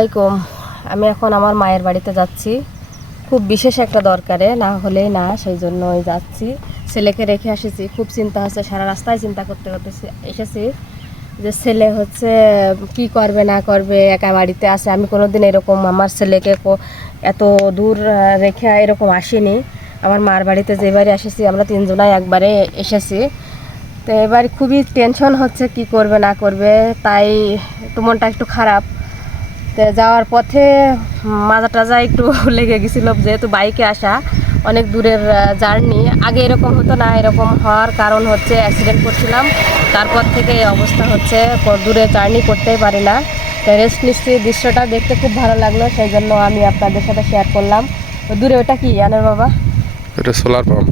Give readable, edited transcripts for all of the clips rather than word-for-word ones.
আসসালামাইকুম। আমি এখন আমার মায়ের বাড়িতে যাচ্ছি, খুব বিশেষ একটা দরকারে, না হলেই না, সেই জন্যই যাচ্ছি। ছেলেকে রেখে এসেছি, খুব চিন্তা হচ্ছে, সারা রাস্তায় চিন্তা করতে করতে এসেছি যে ছেলে হচ্ছে কি করবে না করবে, একা বাড়িতে আছে। আমি কোনোদিন এরকম আমার ছেলেকে এত দূর রেখে এরকম আসিনি। আমার মার বাড়িতে যেবারে এসেছি আমরা তিনজনাই একবারে এসেছি, তো এবার খুবই টেনশন হচ্ছে কি করবে না করবে, তাই তো মনটা একটু খারাপ। তো যাওয়ার পথে মাজা টাজা একটু লেগে গেছিলো, যেহেতু বাইকে আসা, অনেক দূরের জার্নি। আগে এরকম হতো না, এরকম হওয়ার কারণ হচ্ছে অ্যাক্সিডেন্ট করছিলাম, তারপর থেকে এই অবস্থা হচ্ছে, দূরে জার্নি করতেই পারি না। তো রেস্ট নিচ্ছি, দৃশ্যটা দেখতে খুব ভালো লাগলো, সেই জন্য আমি আপনাদের সাথে শেয়ার করলাম। দূরে ওটা কি আনের বাবা? এটা সোলার পাম্প,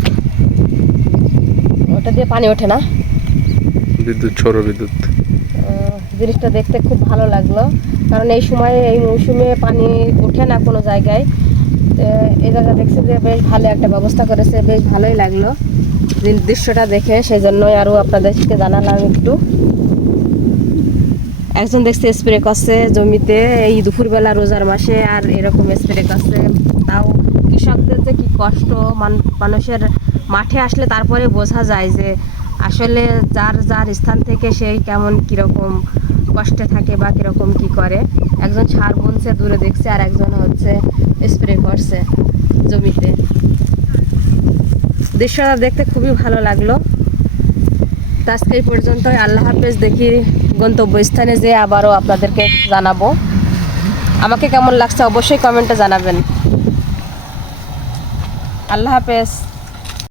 ওটা দিয়ে পানি ওঠে না? বিদ্যুৎ, সৌর বিদ্যুৎ। জিনিসটা দেখতে খুব ভালো লাগলো, কারণ এই সময়ে এই মৌসুমে পানি ওঠে না কোনো জায়গায়। এই জায়গা দেখছি যে বেশ ভালো একটা ব্যবস্থা করেছে, বেশ ভালোই লাগলো দৃশ্যটা দেখে, সেই জন্যই আরও আপনাদেরকে জানালাম একটু। একজন দেখছে স্প্রে করছে জমিতে এই দুপুরবেলা রোজার মাসে, আর এরকম স্প্রে করছে। তাও কৃষকদের যে কি কষ্ট, মানুষের মাঠে আসলে তারপরে বোঝা যায় যে আসলে যার যার স্থান থেকে সেই কেমন কীরকম কষ্টে থাকে বা কীরকম কি করে। একজন সার বুনছে দূরে দেখছে, আর একজন হচ্ছে স্প্রে করছে জমিতে। দৃশ্যটা দেখতে খুবই ভালো লাগলো। আজকে এই পর্যন্তই, আল্লাহ হাফেজ। দেখি গন্তব্যস্থানে যে আবারও আপনাদেরকে জানাবো। আমাকে কেমন লাগছে অবশ্যই কমেন্টে জানাবেন। আল্লাহ হাফেজ।